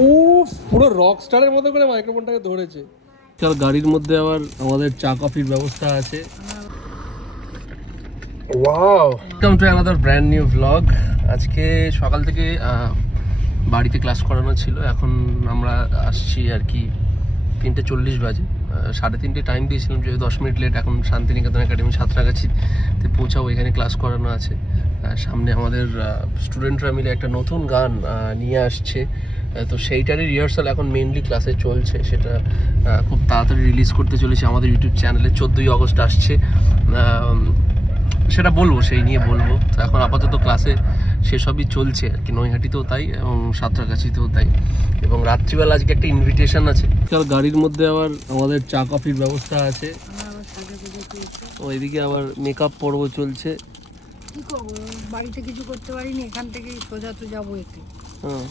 ও পুরো রক স্টারের মতো করে মাইক্রোফোনটাকে ধরেছে। চল গাড়ির মধ্যে আবার আমাদের চা কফির ব্যবস্থা আছে। Wow, welcome to another brand new vlog. আজকে সকাল থেকে বাড়িতে ক্লাস করানো ছিল, এখন আমরা আসছি আর কি 3:40 বাজে। 3:30 টাইম দিয়েছিলাম, যেহেতু 10 মিনিট লেট। এখন শান্তিনিকেতন একাডেমি সাঁতরাগাছিতে পৌঁছাবো, এখানে ক্লাস করানো আছে। সামনে আমাদের স্টুডেন্টরা মিলে একটা নতুন গান নিয়ে আসছে, তো সেইটারই রিহার্সাল এখন মেইনলি ক্লাসে চলছে। সেটা খুব তাড়াতাড়ি রিলিজ করতে চলেছে আমাদের ইউটিউব চ্যানেলে। 14ই আগস্ট আসছে, সেটা বলবো, সেই নিয়ে বলবো। তো এখন আপাতত ক্লাসে সেসবই চলছে আর কি, নৈহাটিতেও তাই এবং সাঁতরাগাছিতেও তাই। এবং রাত্রিবেলা আজকে একটা ইনভিটেশন আছে। চল গাড়ির মধ্যে আবার আমাদের চা কফির ব্যবস্থা আছে। ও এদিকে আবার মেকআপ পর্ব চলছে। কি করবো, বাড়িতে কিছু করতে পারিনি, এখান থেকে সোজা তো যাবো এতে। হ্যাঁ,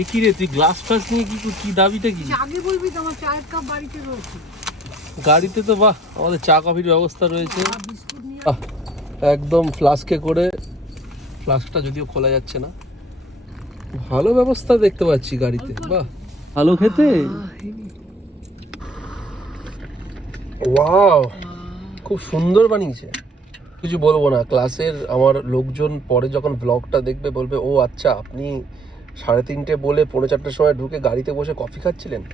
এ কি রে, তুই গ্লাস ফ্লাস নিয়ে কি দাবিটা কি? আগে বলবি তো আমার চায়ের কাপ বাড়িতে রয়েছে। গাড়িতে তো বাহ, আমাদের চা কফির ব্যবস্থা রয়েছে। বিস্কুট নিয়ে একদম ফ্লাস্কে করে, ফ্লাস্কটা যদিও খোলা যাচ্ছে না। ভালো ব্যবস্থা দেখতে পাচ্ছি গাড়িতে, বাহ ভালো খেতে। ওয়াও, খুব সুন্দর বানিয়েছে। কিছু বলবো না, ক্লাসের আমার লোকজন পরে যখন ব্লগটা দেখবে বলবে, ও আচ্ছা আপনি 3:30 বলে 4:45 সময় ঢুকে গাড়িতে বসে কফি খাচ্ছিলেন।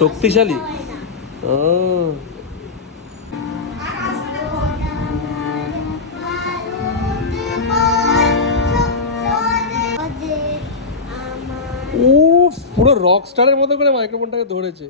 শক্তিশালী। ও পুরো রক স্টারের মতো করে মাইক্রোফোনটাকে ধরেছে।